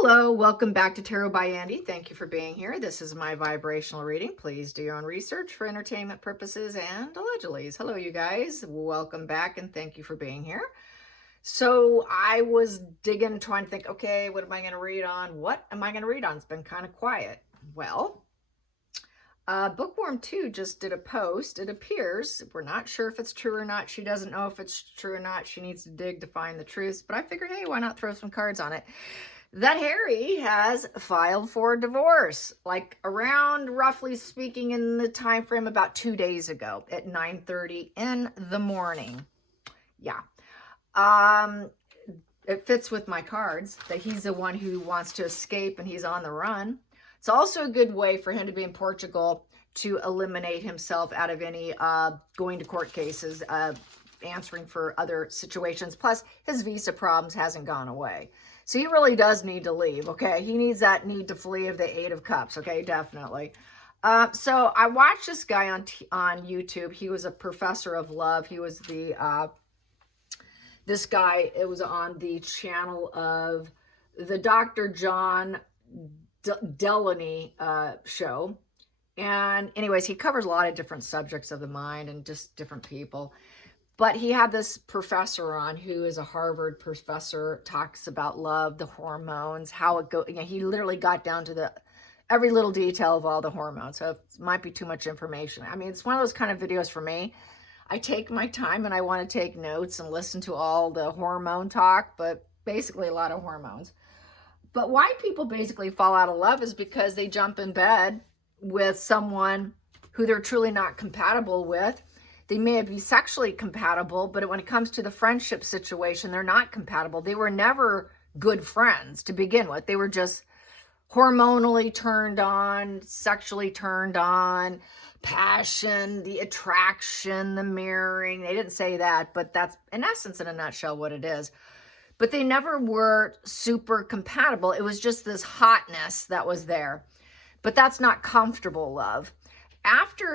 Hello, welcome back to Tarot by Andy. Thank you for being here. This is my vibrational reading. Please do your own research for entertainment purposes and allegedly. Hello, you guys. Welcome back and thank you for being here. So I was digging, trying to think, okay, what am I going to read on? What am I going to read on? It's been kind of quiet. Well, Bookworm 2 just did a post. It appears, we're not sure if it's true or not. She doesn't know if it's true or not. She needs to dig to find the truth. But I figured, hey, why not throw some cards on it? That Harry has filed for divorce, like around, roughly speaking, in the time frame about 2 days ago at 9:30 in the morning. Yeah. It fits with my cards that he's the one who wants to escape and he's on the run. It's also a good way for him to be in Portugal to eliminate himself out of any going to court cases, answering for other situations. Plus, his visa problems hasn't gone away. So he really does need to leave, okay? He needs that need to flee of the Eight of Cups, okay? Definitely. So I watched this guy on YouTube. He was a professor of love. He was this guy, it was on the channel of the Dr. John Delaney show. And anyways, he covers a lot of different subjects of the mind and just different people. But he had this professor on who is a Harvard professor, talks about love, the hormones, how it goes. You know, he literally got down to every little detail of all the hormones. So it might be too much information. I mean, it's one of those kind of videos for me. I take my time and I want to take notes and listen to all the hormone talk, but basically a lot of hormones. But why people basically fall out of love is because they jump in bed with someone who they're truly not compatible with. They may be sexually compatible, but when it comes to the friendship situation, they're not compatible. They were never good friends to begin with. They were just hormonally turned on, sexually turned on, passion, the attraction, the mirroring. They didn't say that, but that's in essence, in a nutshell, what it is. But they never were super compatible. It was just this hotness that was there. But that's not comfortable love.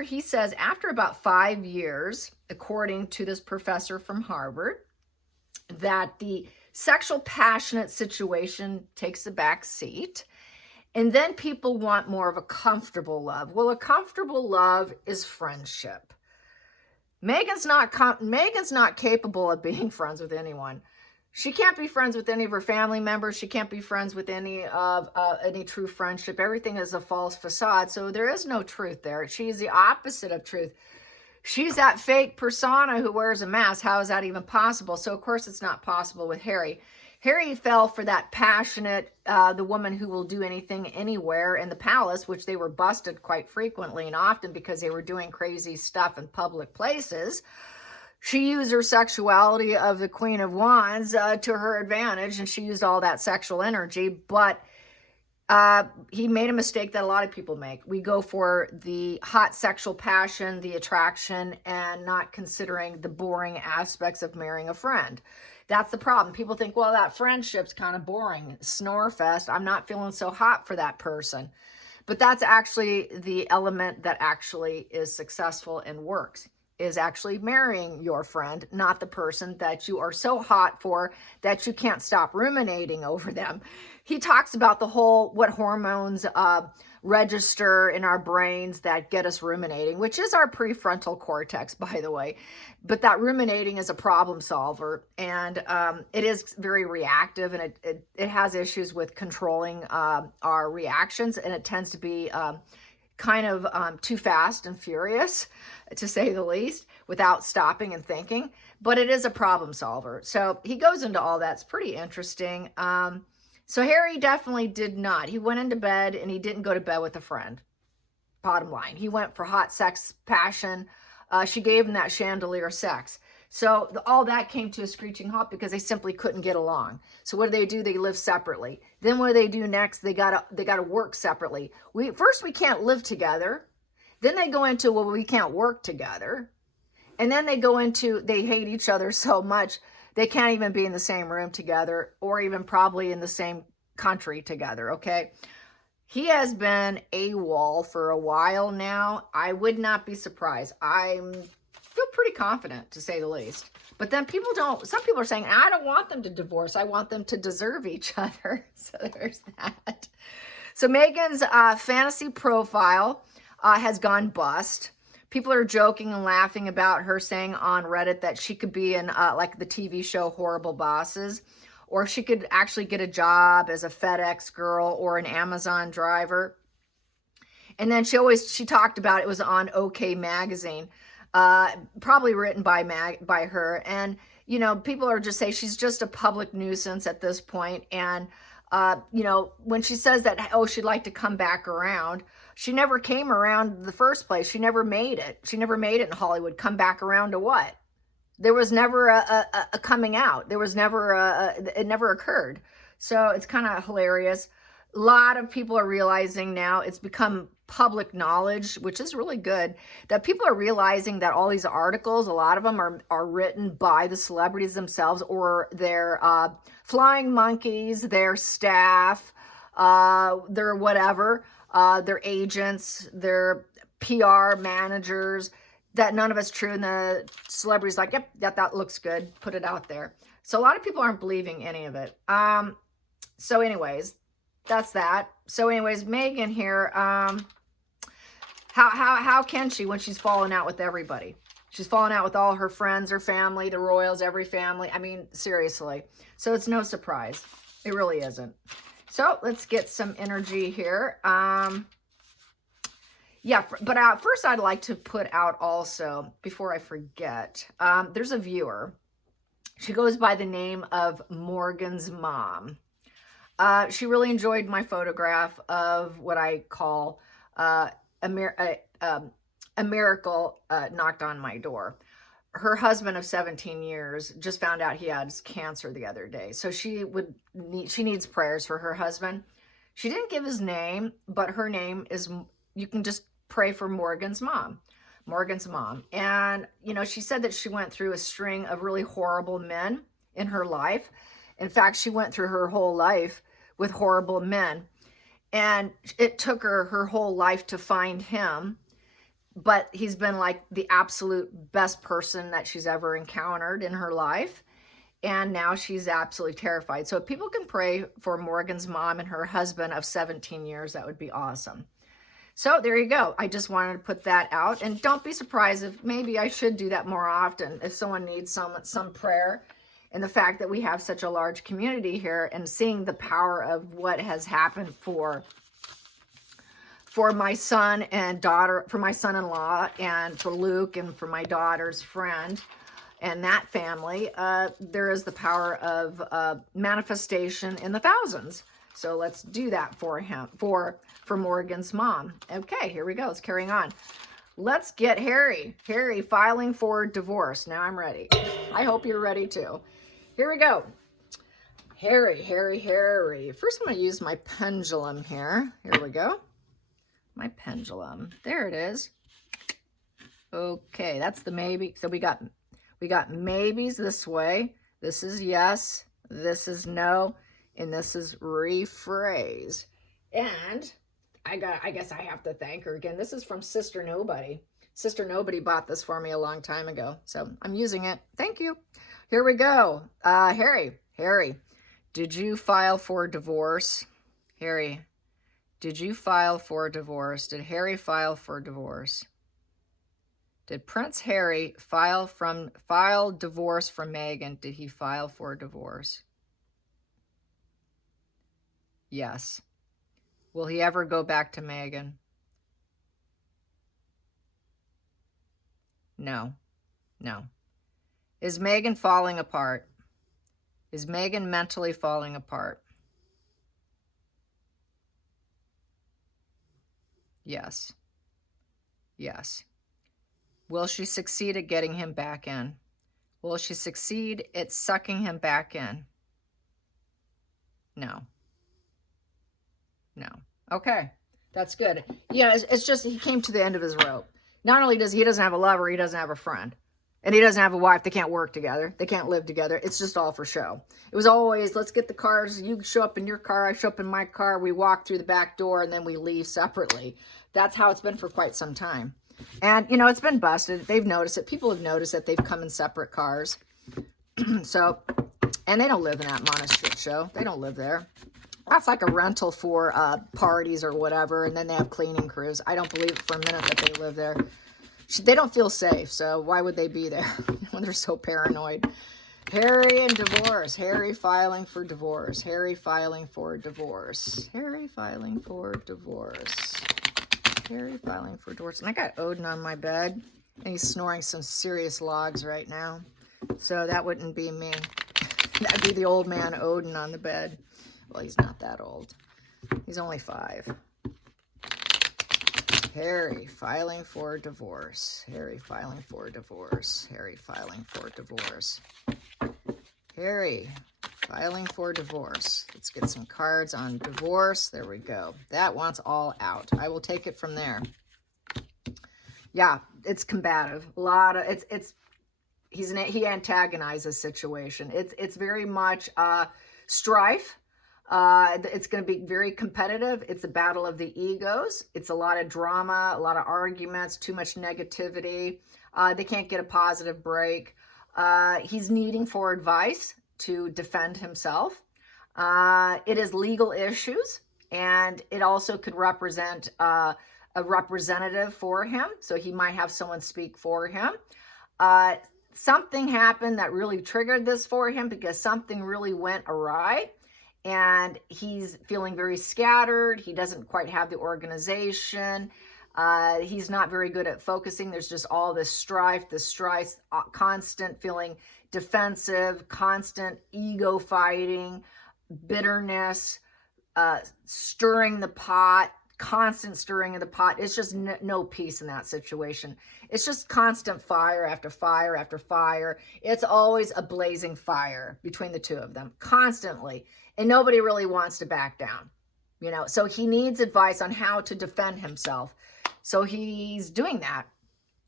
He says, after about 5 years, according to this professor from Harvard, that the sexual passionate situation takes a back seat. And then people want more of a comfortable love. Well, a comfortable love is friendship. Meghan's not capable of being friends with anyone. She can't be friends with any of her family members. She can't be friends with any true friendship. Everything is a false facade. So there is no truth there. She's the opposite of truth. She's that fake persona who wears a mask. How is that even possible? So, of course, it's not possible with Harry. Harry fell for that passionate, the woman who will do anything anywhere in the palace, which they were busted quite frequently and often because they were doing crazy stuff in public places. She used her sexuality of the Queen of Wands to her advantage, and she used all that sexual energy, but he made a mistake that a lot of people make. We go for the hot sexual passion, the attraction, and not considering the boring aspects of marrying a friend. That's the problem. People think, well, that friendship's kind of boring. Snore fest. I'm not feeling so hot for that person. But that's actually the element that actually is successful and works. Is actually marrying your friend, not the person that you are so hot for that you can't stop ruminating over them. He talks about what hormones register in our brains that get us ruminating, which is our prefrontal cortex, by the way. But that ruminating is a problem solver, and it is very reactive, and it has issues with controlling our reactions, and it tends to be kind of too fast and furious, to say the least, without stopping and thinking. But it is a problem solver. So he goes into all that. It's pretty interesting. So Harry definitely did not. He went into bed and he didn't go to bed with a friend. Bottom line. He went for hot sex, passion. She gave him that chandelier sex. So all that came to a screeching halt because they simply couldn't get along. So what do? They live separately. Then what do next? They gotta work separately. First we can't live together. Then they go into, well, we can't work together. And then they go into, they hate each other so much they can't even be in the same room together, or even probably in the same country together. Okay. He has been AWOL for a while now. I would not be surprised. I feel pretty confident, to say the least. But then some people are saying, I don't want them to divorce. I want them to deserve each other. So there's that. So Meghan's fantasy profile has gone bust. People are joking and laughing about her, saying on Reddit that she could be in like the TV show Horrible Bosses, or she could actually get a job as a FedEx girl or an Amazon driver. And then she talked about it was on OK Magazine, probably written by her. And, you know, people are just saying she's just a public nuisance at this point. And, you know, when she says that, oh, she'd like to come back around, she never came around in the first place. She never made it. She never made it in Hollywood. Come back around to what? There was never a coming out. There was never it never occurred. So it's kind of hilarious. A lot of people are realizing now, it's become public knowledge, which is really good, that people are realizing that all these articles, a lot of them are written by the celebrities themselves, or their flying monkeys, their staff, their whatever, their agents, their PR managers, that none of it's true. And the celebrity's like, yep, that looks good. Put it out there. So a lot of people aren't believing any of it. So anyways, that's that. So anyways, Meghan here, how can she when she's falling out with everybody? She's falling out with all her friends, her family, the royals, every family. I mean, seriously. So it's no surprise. It really isn't. So let's get some energy here. Yeah, but first I'd like to put out also, before I forget, there's a viewer. She goes by the name of Morgan's Mom. She really enjoyed my photograph of what I call a miracle knocked on my door. Her husband of 17 years just found out he had cancer the other day. So she needs prayers for her husband. She didn't give his name, but her name is, you can just pray for Morgan's mom. Morgan's mom. And, you know, she said that she went through a string of really horrible men in her life. In fact, she went through her whole life with horrible men. And it took her whole life to find him. But he's been like the absolute best person that she's ever encountered in her life. And now she's absolutely terrified. So if people can pray for Morgan's mom and her husband of 17 years, that would be awesome. So there you go. I just wanted to put that out. And don't be surprised if maybe I should do that more often if someone needs some prayer. And the fact that we have such a large community here, and seeing the power of what has happened for my son and daughter, for my son-in-law, and for Luke, and for my daughter's friend and that family, there is the power of manifestation in the thousands. So let's do that for him, for Morgan's mom. Okay, here we go. Let's carry on. Let's get Harry. Harry filing for divorce. Now I'm ready. I hope you're ready too. Here we go. Harry. First, I'm going to use my pendulum here. Here we go. My pendulum. There it is. Okay, that's the maybe. So we got maybes this way. This is yes. This is no. And this is rephrase. And I guess I have to thank her again. This is from Sister Nobody. Sister Nobody bought this for me a long time ago. So I'm using it. Thank you. Here we go. Harry, did you file for divorce? Harry, did you file for divorce? Did Harry file for divorce? Did Prince Harry file divorce from Meghan? Did he file for divorce? Yes. Will he ever go back to Meghan? No. Is Meghan falling apart? Is Meghan mentally falling apart? Yes. Will she succeed at getting him back in? Will she succeed at sucking him back in? No. Okay, that's good. Yeah, it's just he came to the end of his rope. Not only does he doesn't have a lover, he doesn't have a friend. And he doesn't have a wife. They can't work together. They can't live together. It's just all for show. It was always, let's get the cars. You show up in your car. I show up in my car. We walk through the back door and then we leave separately. That's how it's been for quite some time. And, you know, it's been busted. They've noticed it. People have noticed that they've come in separate cars. So, and they don't live in that Mona's shit show. They don't live there. That's like a rental for parties or whatever. And then they have cleaning crews. I don't believe for a minute that they live there. They don't feel safe. So why would they be there when they're so paranoid? Harry and divorce. Harry filing for divorce. Harry filing for divorce. Harry filing for divorce. Harry filing for divorce. And I got Odin on my bed. And he's snoring some serious logs right now. So that wouldn't be me. That'd be the old man Odin on the bed. Well, he's not that old. He's only 5. Harry filing for divorce. Harry filing for divorce. Harry filing for divorce. Harry filing for divorce. Let's get some cards on divorce. There we go. That wants all out. I will take it from there. Yeah, it's combative. A lot of he antagonizes situation. It's very much strife. It's going to be very competitive. It's a battle of the egos. It's a lot of drama, a lot of arguments, too much negativity. They can't get a positive break. He's needing for advice to defend himself. It is legal issues, and it also could represent a representative for him. So he might have someone speak for him. Something happened that really triggered this for him because something really went awry. And he's feeling very scattered. He doesn't quite have the organization. He's not very good at focusing. There's just all this strife, constant feeling defensive, constant ego fighting, bitterness, stirring the pot, constant stirring of the pot. It's just no peace in that situation. It's just constant fire after fire after fire. It's always a blazing fire between the two of them, constantly. And nobody really wants to back down, you know. So he needs advice on how to defend himself. So he's doing that.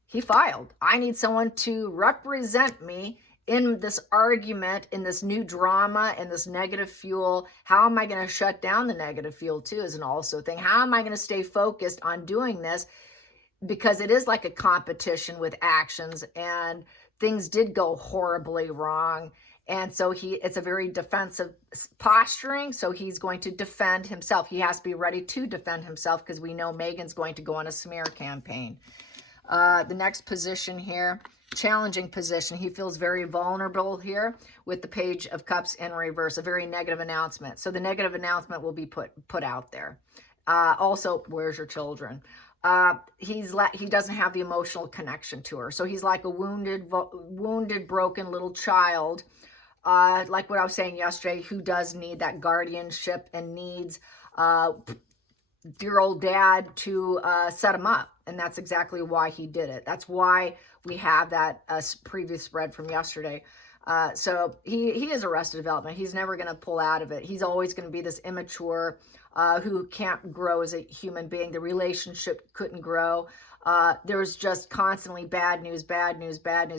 He filed. I need someone to represent me in this argument, in this new drama, in this negative fuel. How am I going to shut down the negative fuel too is an also thing. How am I going to stay focused on doing this? Because it is like a competition with actions, and things did go horribly wrong. And so it's a very defensive posturing. So he's going to defend himself. He has to be ready to defend himself because we know Meghan's going to go on a smear campaign. The next position here, challenging position. He feels very vulnerable here with the Page of Cups in reverse, a very negative announcement. So the negative announcement will be put out there. Also, where's your children? He doesn't have the emotional connection to her. So he's like a wounded, broken little child. Like what I was saying yesterday, who does need that guardianship and needs dear old dad to set him up. And that's exactly why he did it. That's why we have that previous spread from yesterday. So he is Arrested Development. He's never going to pull out of it. He's always going to be this immature who can't grow as a human being. The relationship couldn't grow. There was just constantly bad news,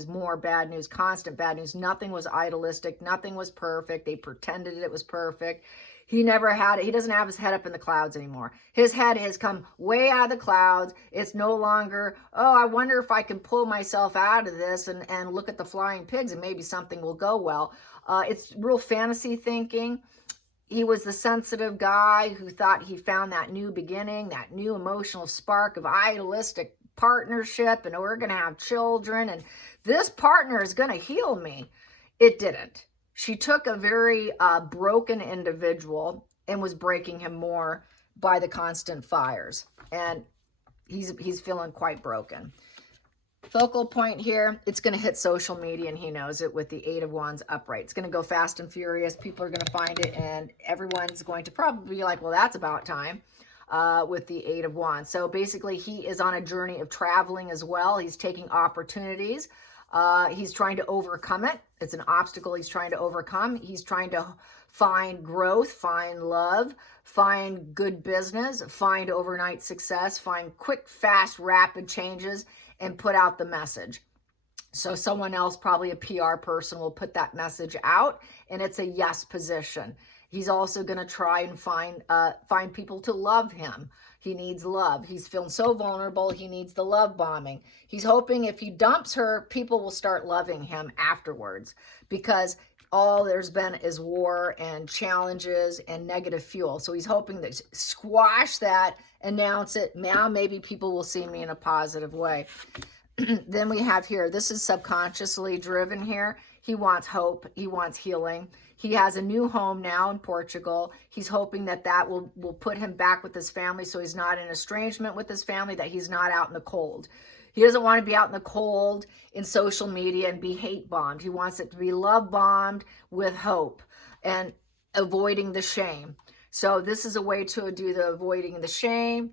more bad news, constant bad news. Nothing was idealistic. Nothing was perfect. They pretended it was perfect. He never had it. He doesn't have his head up in the clouds anymore. His head has come way out of the clouds. It's no longer, oh, I wonder if I can pull myself out of this and look at the flying pigs and maybe something will go well. It's real fantasy thinking. He was the sensitive guy who thought he found that new beginning, that new emotional spark of idealistic partnership, and we're going to have children, and this partner is going to heal me. It didn't. She took a very broken individual and was breaking him more by the constant fires, and he's feeling quite broken. Focal point here, it's going to hit social media, and he knows it with the 8 of Wands upright. It's going to go fast and furious. People are going to find it, and everyone's going to probably be like, well, that's about time with the 8 of Wands. So basically, he is on a journey of traveling as well. He's taking opportunities. He's trying to overcome it. It's an obstacle he's trying to overcome. He's trying to find growth, find love, find good business, find overnight success, find quick, fast, rapid changes, and put out the message. So someone else, probably a PR person, will put that message out, and it's a yes position. He's also going to try and find people to love him. He needs love. He's feeling so vulnerable. He needs the love bombing. He's hoping if he dumps her, people will start loving him afterwards, because all there's been is war and challenges and negative fuel. So he's hoping to squash that, announce it. Now maybe people will see me in a positive way. Then we have here, this is subconsciously driven here. He wants hope. He wants healing. He has a new home now in Portugal. He's hoping that that will put him back with his family, so he's not in estrangement with his family, that he's not out in the cold. He doesn't want to be out in the cold in social media and be hate bombed. He wants it to be love bombed with hope and avoiding the shame. So this is a way to do the avoiding the shame.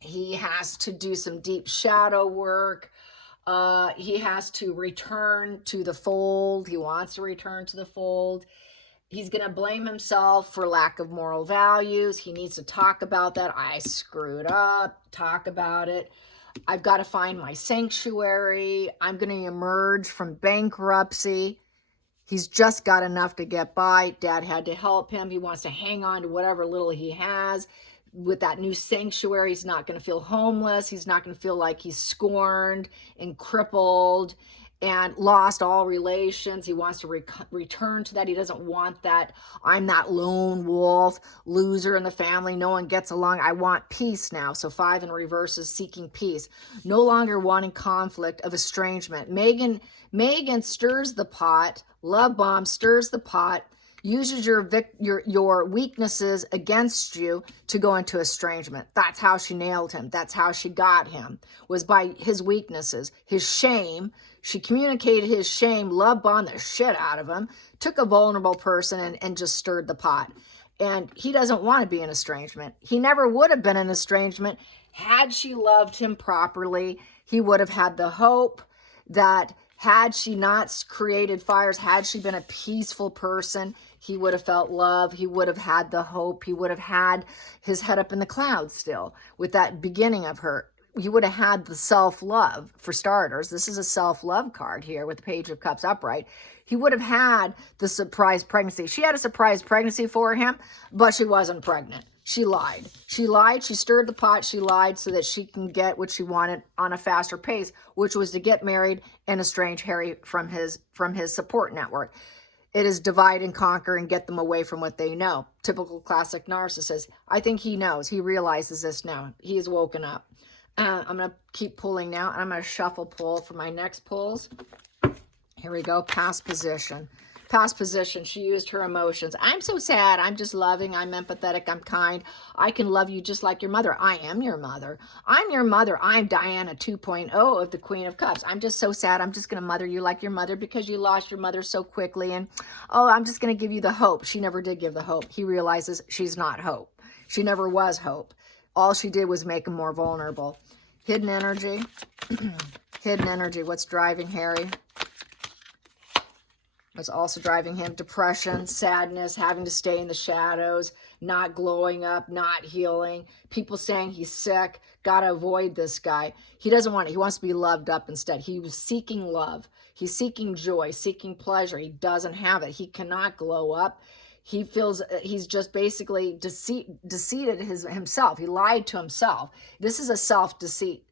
He has to do some deep shadow work. He has to return to the fold. He wants to return to the fold. He's going to blame himself for lack of moral values. He needs to talk about that. I screwed up. Talk about it. I've got to find my sanctuary. I'm going to emerge from bankruptcy. He's just got enough to get by. Dad had to help him. He wants to hang on to whatever little he has. With that new sanctuary, he's not going to feel homeless. He's not going to feel like he's scorned and crippled and lost all relations. He wants to return to that. He doesn't want that, I'm that lone wolf, loser in the family. No one gets along. I want peace now. So 5 in reverse is seeking peace. No longer wanting conflict of estrangement. Meghan stirs the pot. Love bomb stirs the pot. Uses your weaknesses against you to go into estrangement. That's how she nailed him. That's how she got him, was by his weaknesses, his shame. She communicated his shame, love bombed the shit out of him, took a vulnerable person and just stirred the pot. And he doesn't want to be in estrangement. He never would have been in estrangement had she loved him properly. He would have had the hope that had she not created fires, had she been a peaceful person, he would have felt love. He would have had the hope. He would have had his head up in the clouds still with that beginning of her. He would have had the self-love, for starters. This is a self-love card here with the Page of Cups upright. He would have had the surprise pregnancy. She had a surprise pregnancy for him, but she wasn't pregnant. She lied. She lied. She stirred the pot. She lied so that she can get what she wanted on a faster pace, which was to get married and estrange Harry from his support network. It is divide and conquer and get them away from what they know. Typical classic narcissist. I think he knows. He realizes this now. He has woken up. I'm going to keep pulling now, and I'm going to shuffle pull for my next pulls. Here we go. Past position. Past position. She used her emotions. I'm so sad. I'm just loving. I'm empathetic. I'm kind. I can love you just like your mother. I am your mother. I'm your mother. I'm Diana 2.0 of the Queen of Cups. I'm just so sad. I'm just going to mother you like your mother because you lost your mother so quickly. And, oh, I'm just going to give you the hope. She never did give the hope. He realizes she's not hope. She never was hope. All she did was make him more vulnerable. Hidden energy. Hidden energy. What's driving Harry? What's also driving him? Depression, sadness, having to stay in the shadows, not glowing up, not healing. People saying he's sick. Got to avoid this guy. He doesn't want it. He wants to be loved up instead. He was seeking love. He's seeking joy, seeking pleasure. He doesn't have it. He cannot glow up. He feels he's just basically deceived himself. He lied to himself. This is a self-deceit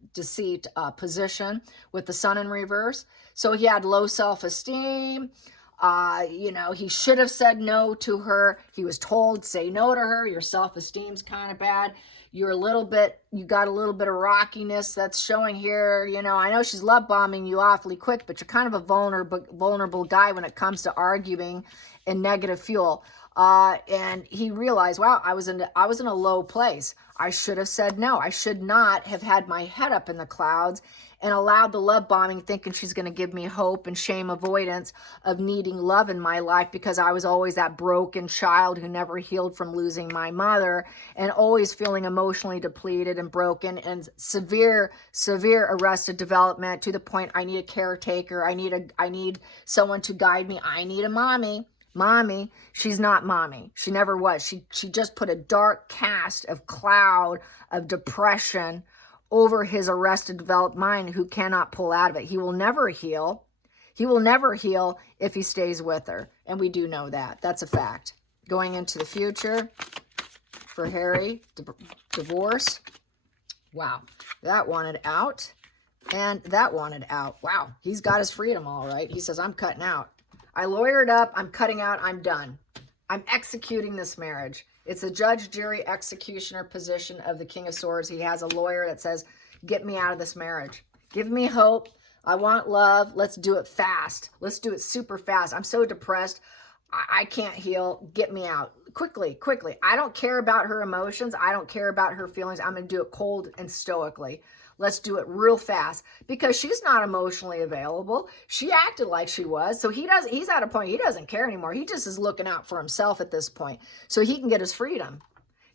position with the sun in reverse. So he had low self-esteem. He should have said no to her. He was told, say no to her. Your self-esteem's kind of bad. You got a little bit of rockiness that's showing here. I know she's love bombing you awfully quick, but you're kind of a vulnerable guy when it comes to arguing and negative fuel. And he realized, wow, I was in a low place. I should have said no. I should not have had my head up in the clouds and allowed the love bombing, thinking she's going to give me hope and shame avoidance of needing love in my life, because I was always that broken child who never healed from losing my mother and always feeling emotionally depleted and broken and severe arrested development to the point I need a caretaker. I need someone to guide me. I need a mommy. Mommy, she's not mommy. She never was. She just put a dark cast of cloud of depression over his arrested, developed mind who cannot pull out of it. He will never heal. He will never heal if he stays with her. And we do know that. That's a fact. going into the future for Harry. Divorce. Wow. That wanted out. And that wanted out. Wow. He's got his freedom all right. He says, I'm cutting out. I lawyered up. I'm cutting out. I'm done. I'm executing this marriage. It's a judge, jury, executioner position of the King of Swords. He has a lawyer that says, get me out of this marriage. Give me hope. I want love. Let's do it fast. Let's do it super fast. I'm so depressed. I can't heal. Get me out. Quickly, quickly. I don't care about her emotions. I don't care about her feelings. I'm going to do it cold and stoically. Let's do it real fast, because she's not emotionally available. She acted like she was. So he's at a point, he doesn't care anymore. He just is looking out for himself at this point so he can get his freedom.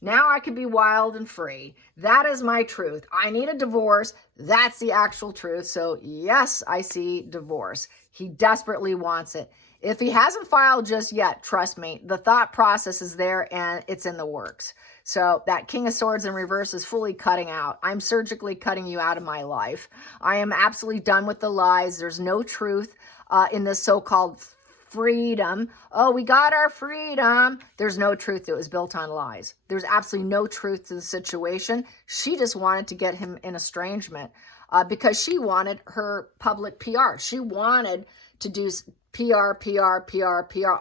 Now I can be wild and free. That is my truth. I need a divorce. That's the actual truth. So yes, I see divorce. He desperately wants it. If he hasn't filed just yet, trust me, the thought process is there and it's in the works. So that King of Swords in reverse is fully cutting out. I'm surgically cutting you out of my life. I am absolutely done with the lies. There's no truth in this so-called freedom. Oh, we got our freedom. There's no truth. It was built on lies. There's absolutely no truth to the situation. She just wanted to get him in estrangement because she wanted her public PR. She wanted to do PR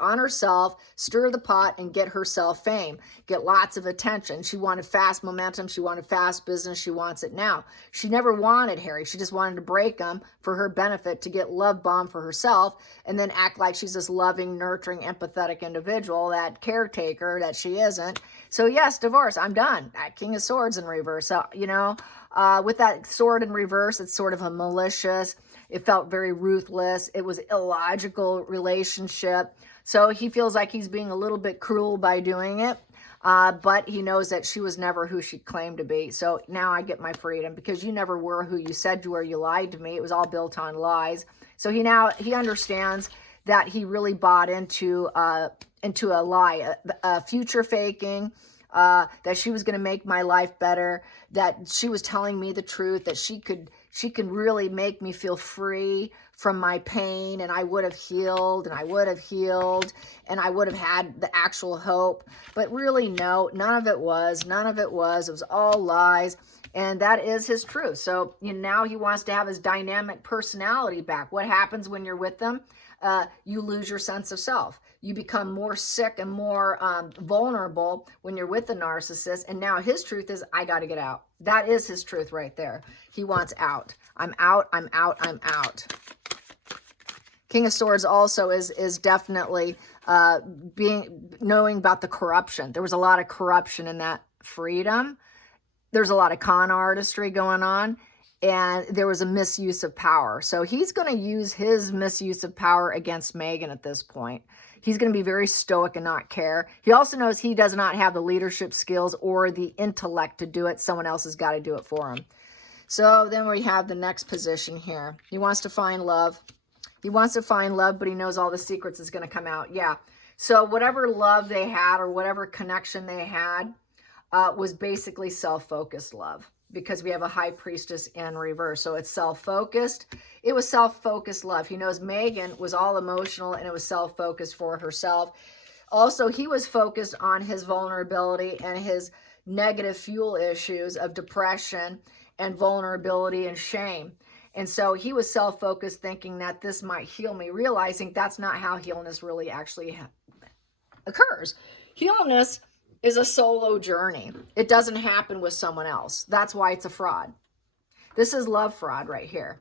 on herself, stir the pot and get herself fame, get lots of attention. She wanted fast momentum. She wanted fast business. She wants it now. She never wanted Harry. She just wanted to break him for her benefit, to get love bombed for herself and then act like she's this loving, nurturing, empathetic individual, that caretaker that she isn't. So yes, divorce. I'm done. That King of Swords in reverse. So, you know, with that sword in reverse, it's sort of a malicious. It felt very ruthless. It was illogical relationship. So he feels like he's being a little bit cruel by doing it. But he knows that she was never who she claimed to be. So now I get my freedom, because you never were who you said you were. You lied to me. It was all built on lies. So he understands that he really bought into a lie, a future faking, that she was going to make my life better, that she was telling me the truth, that she could really make me feel free from my pain, and I would have healed, and I would have healed, and I would have had the actual hope. But really, no, none of it was. None of it was. It was all lies, and that is his truth. So now he wants to have his dynamic personality back. What happens when you're with them? You lose your sense of self. You become more sick and more vulnerable when you're with the narcissist. And now his truth is, I got to get out. That is his truth right there. He wants out. I'm out. I'm out. I'm out. King of Swords also is definitely knowing about the corruption. There was a lot of corruption in that freedom. There's a lot of con artistry going on. And there was a misuse of power. So he's going to use his misuse of power against Meghan at this point. He's going to be very stoic and not care. He also knows he does not have the leadership skills or the intellect to do it. Someone else has got to do it for him. So then we have the next position here. He wants to find love. He wants to find love, but he knows all the secrets is going to come out. Yeah. So whatever love they had or whatever connection they had was basically self-focused love, because we have a high priestess in reverse. So it's self-focused. It was self-focused love. He knows Meghan was all emotional and it was self-focused for herself. Also, he was focused on his vulnerability and his negative fuel issues of depression and vulnerability and shame. And so he was self-focused, thinking that this might heal me, realizing that's not how healness really actually occurs. Healness is a solo journey. It doesn't happen with someone else. That's why it's a fraud. This is love fraud right here.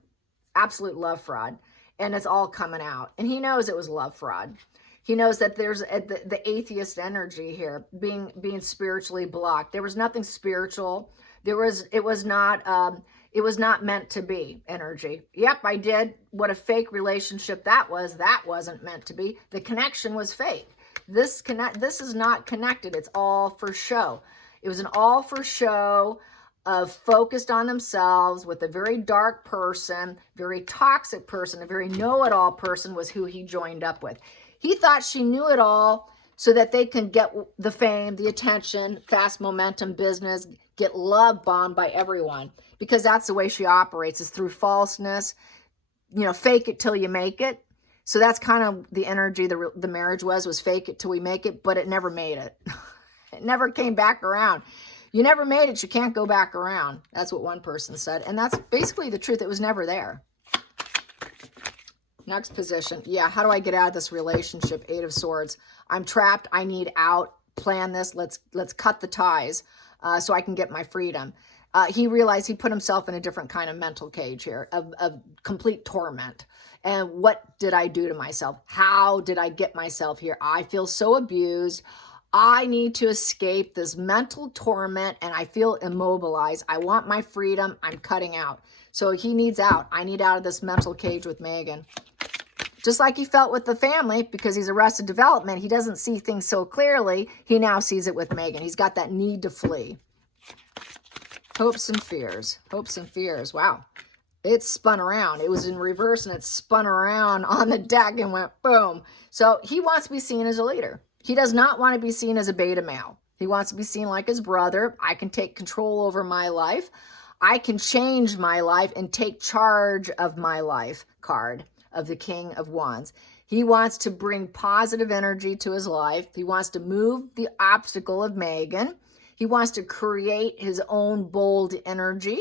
Absolute love fraud. And it's all coming out. And he knows it was love fraud. He knows that there's the atheist energy here, being spiritually blocked. There was nothing spiritual. It was not meant to be energy. Yep, I did. What a fake relationship that was. That wasn't meant to be. The connection was fake. This is not connected. It's all for show. It was an all for show of focused on themselves with a very dark person, very toxic person, a very know-it-all person was who he joined up with. He thought she knew it all so that they can get the fame, the attention, fast momentum business, get love bombed by everyone, because that's the way she operates, is through falseness. Fake it till you make it. So that's kind of the energy the marriage was fake it till we make it, but it never made it. It never came back around. You never made it, you can't go back around. That's what one person said. And that's basically the truth. It was never there. Next position. Yeah, how do I get out of this relationship? 8 of Swords. I'm trapped. I need out. Plan this. Let's cut the ties so I can get my freedom. He realized he put himself in a different kind of mental cage here of complete torment. And what did I do to myself? How did I get myself here? I feel so abused. I need to escape this mental torment and I feel immobilized. I want my freedom. I'm cutting out. So he needs out. I need out of this mental cage with Meghan. Just like he felt with the family, because he's Arrested Development, he doesn't see things so clearly. He now sees it with Meghan. He's got that need to flee. Hopes and fears. Hopes and fears. Wow. It spun around. It was in reverse and it spun around on the deck and went boom. So he wants to be seen as a leader. He does not want to be seen as a beta male. He wants to be seen like his brother. I can take control over my life. I can change my life and take charge of my life card of the King of Wands. He wants to bring positive energy to his life. He wants to move the obstacle of Meghan. He wants to create his own bold energy.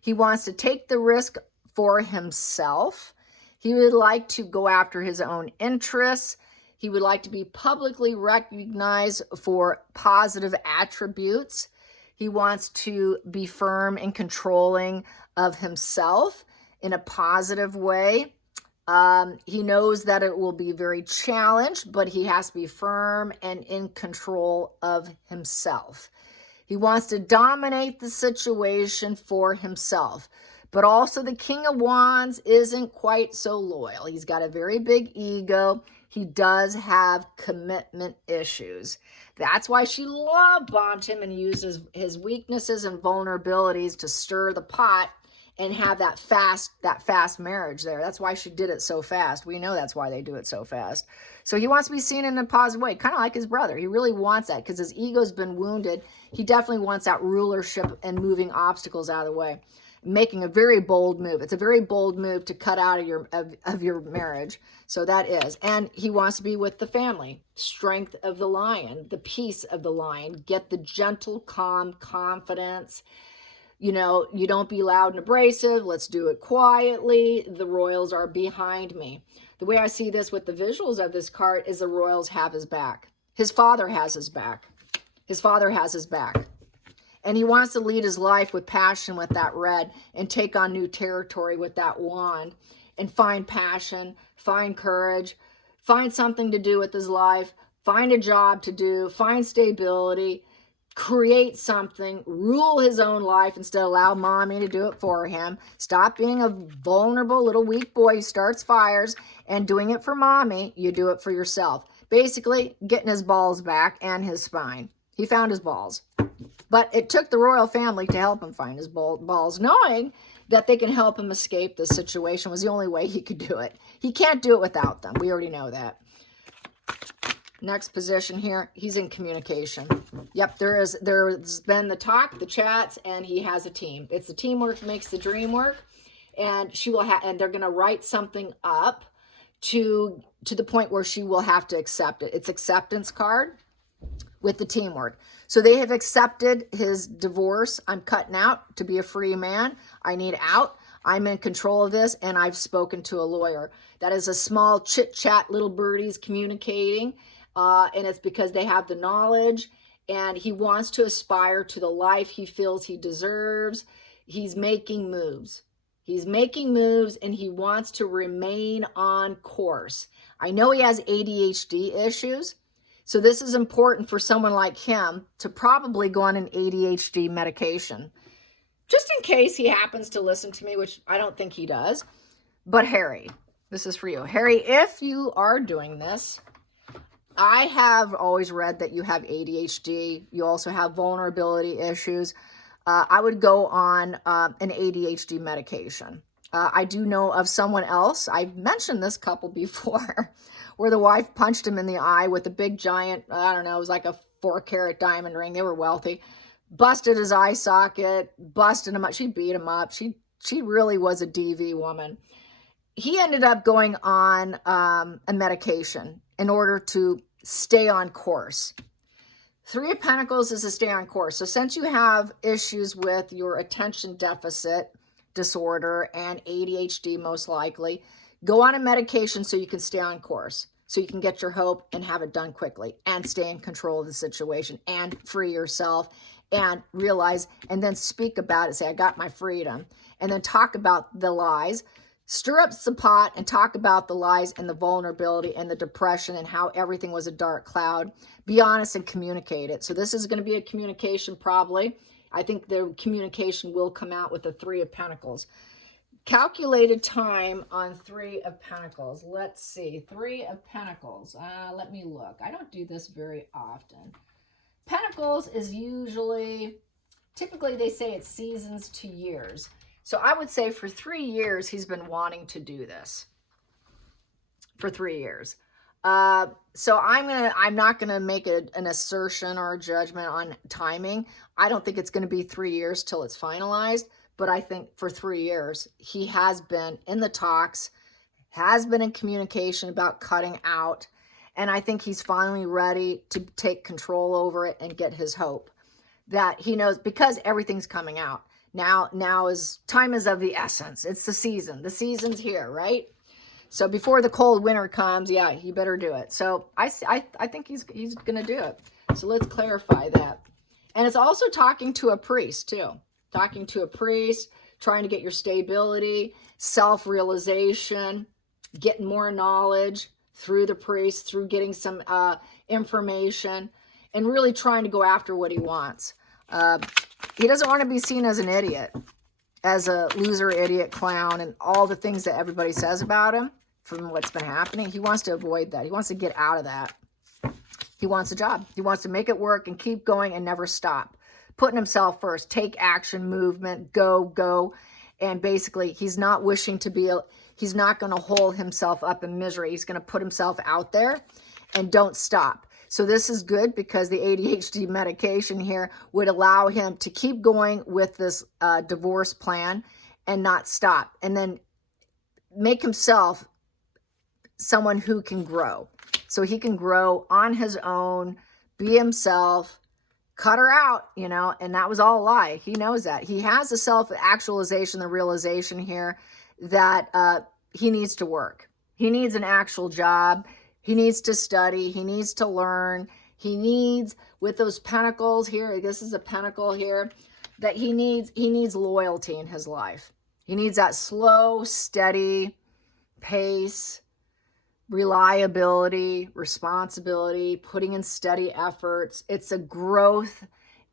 He wants to take the risk for himself. He would like to go after his own interests. He would like to be publicly recognized for positive attributes. He wants to be firm and controlling of himself in a positive way. He knows that it will be very challenged, but he has to be firm and in control of himself. He wants to dominate the situation for himself. But also the King of Wands isn't quite so loyal. He's got a very big ego. He does have commitment issues. That's why she love bombed him and uses his weaknesses and vulnerabilities to stir the pot and have that fast marriage there. That's why she did it so fast. We know that's why they do it so fast. So he wants to be seen in a positive way, kind of like his brother. He really wants that because his ego's been wounded. He definitely wants that rulership and moving obstacles out of the way. Making a very bold move. It's a very bold move to cut out of your marriage. So that is. And he wants to be with the family. Strength of the lion, the peace of the lion. Get the gentle, calm confidence. You know, you don't be loud and abrasive. Let's do it quietly. The royals are behind me. The way I see this with the visuals of this card is the royals have his back. His father has his back. His father has his back. And he wants to lead his life with passion with that red and take on new territory with that wand and find passion, find courage, find something to do with his life, find a job to do, find stability, create something, rule his own life instead of allow mommy to do it for him. Stop being a vulnerable little weak boy who starts fires and doing it for mommy. You do it for yourself. Basically, getting his balls back and his spine. He found his balls. But it took the royal family to help him find his balls, knowing that they can help him escape this situation was the only way he could do it. He can't do it without them. We already know that. Next position here, he's in communication. Yep, there's been the talk, the chats, and he has a team. It's the teamwork makes the dream work, and she will and they're going to write something up to the point where she will have to accept it. It's acceptance card with the teamwork. So they have accepted his divorce. I'm cutting out to be a free man. I need out. I'm in control of this, and I've spoken to a lawyer. That is a small chit-chat, little birdies communicating, and it's because they have the knowledge, and he wants to aspire to the life he feels he deserves. He's making moves. He's making moves, and he wants to remain on course. I know he has ADHD issues, so this is important for someone like him to probably go on an ADHD medication. Just in case he happens to listen to me, which I don't think he does. But Harry, this is for you. Harry, if you are doing this, I have always read that you have ADHD. You also have vulnerability issues. I would go on an ADHD medication. I do know of someone else. I've mentioned this couple before where the wife punched him in the eye with a big giant, I don't know, it was like a 4-carat diamond ring. They were wealthy. Busted his eye socket, busted him up. She beat him up. She really was a DV woman. he ended up going on a medication in order to stay on course. Three of Pentacles is to stay on course. So since you have issues with your attention deficit disorder and ADHD, most likely, go on a medication so you can stay on course, so you can get your hope and have it done quickly and stay in control of the situation and free yourself and realize, and then speak about it. Say, I got my freedom. And then talk about the lies. Stir up the pot and talk about the lies and the vulnerability and the depression and how everything was a dark cloud. Be honest and communicate it. So this is going to be a communication probably. I think the communication will come out with the Three of Pentacles. Calculated time on Three of Pentacles. Let's see. Three of Pentacles. Let me look. I don't do this very often. Pentacles is usually, typically they say it's seasons to years. So I would say for 3 years, he's been wanting to do this. For 3 years. So I'm not gonna make an assertion or a judgment on timing. I don't think it's gonna be 3 years till it's finalized, but I think for 3 years, he has been in the talks, has been in communication about cutting out, and I think he's finally ready to take control over it and get his hope. That he knows, because everything's coming out. Now is time is of the essence. It's the season. The season's here, right? So before the cold winter comes, yeah, you better do it. So I think he's going to do it. So let's clarify that. And it's also talking to a priest too. Talking to a priest, trying to get your stability, self-realization, getting more knowledge through the priest, through getting some information, and really trying to go after what he wants. He doesn't want to be seen as an idiot, as a loser, idiot, clown, and all the things that everybody says about him from what's been happening. He wants to avoid that. He wants to get out of that. He wants a job. He wants to make it work and keep going and never stop. Putting himself first, take action, movement, go. And basically, he's not wishing to be, he's not going to hold himself up in misery. He's going to put himself out there and don't stop. So this is good because the ADHD medication here would allow him to keep going with this divorce plan and not stop. And then make himself someone who can grow. So he can grow on his own, be himself, cut her out, you know, and that was all a lie. He knows that. He has the self-actualization, the realization here that he needs to work. He needs an actual job. He needs to study. He needs to learn. He needs, with those pentacles here, this is a pentacle here, that he needs loyalty in his life. He needs that slow, steady pace, reliability, responsibility, putting in steady efforts. It's a growth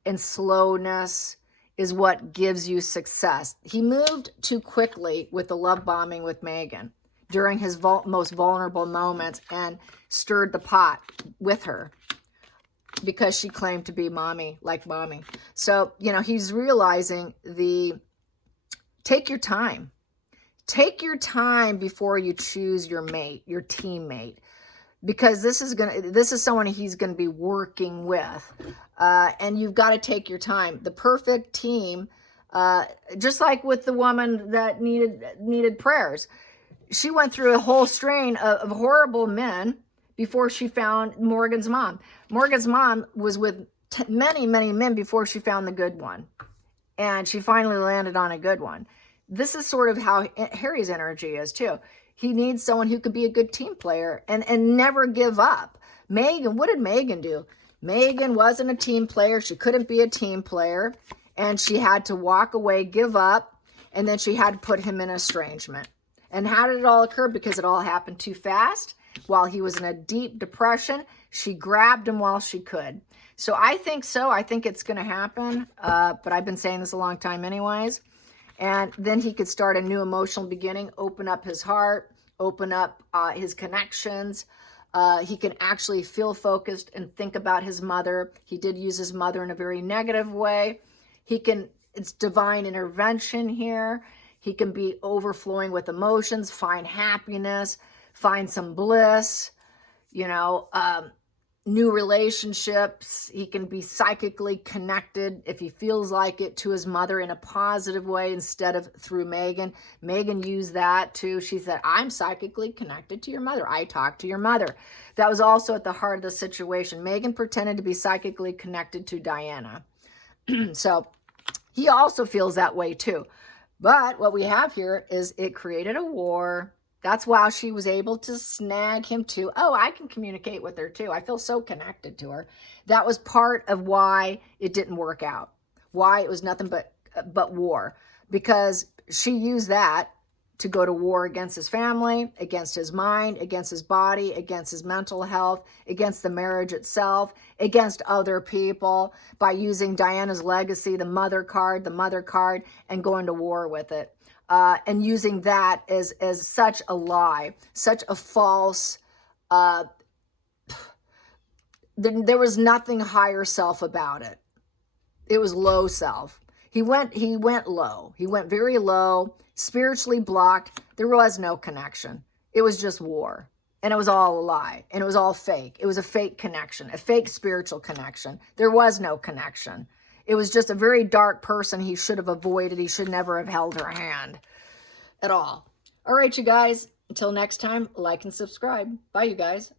and slowness is what gives you success. He moved too quickly with the love bombing with Meghan during his most vulnerable moments and stirred the pot with her because she claimed to be mommy, like mommy. So, you know, he's realizing take your time. Take your time before you choose your mate, your teammate, because this is someone he's going to be working with. And you've got to take your time. The perfect team, just like with the woman that needed prayers. She went through a whole strain of horrible men before she found Morgan's mom. Morgan's mom was with many, many men before she found the good one. And she finally landed on a good one. This is sort of how Harry's energy is too. He needs someone who could be a good team player and never give up. Meghan, what did Meghan do? Meghan wasn't a team player. She couldn't be a team player. And she had to walk away, give up, and then she had to put him in estrangement. And how did it all occur? Because it all happened too fast. While he was in a deep depression, she grabbed him while she could. So I think so. I think it's going to happen. But I've been saying this a long time anyways. And then he could start a new emotional beginning, open up his heart, open up his connections. He can actually feel focused and think about his mother. He did use his mother in a very negative way. It's divine intervention here. He can be overflowing with emotions, find happiness, find some bliss, you know, new relationships. He can be psychically connected, if he feels like it, to his mother in a positive way instead of through Meghan. Meghan used that too. She said, I'm psychically connected to your mother. I talk to your mother. That was also at the heart of the situation. Meghan pretended to be psychically connected to Diana. So he also feels that way too. But what we have here is it created a war. That's why she was able to snag him too. Oh, I can communicate with her too. I feel so connected to her. That was part of why it didn't work out. Why it was nothing but war. Because she used that to go to war against his family, against his mind, against his body, against his mental health, against the marriage itself, against other people, by using Diana's legacy, the mother card, and going to war with it. And using that as such a lie, such a false, there was nothing higher self about it. It was low self. He went low. He went very low, spiritually blocked. There was no connection. It was just war. And it was all a lie. And it was all fake. It was a fake connection, a fake spiritual connection. There was no connection. It was just a very dark person he should have avoided. He should never have held her hand at all. All right, you guys. Until next time, like and subscribe. Bye, you guys.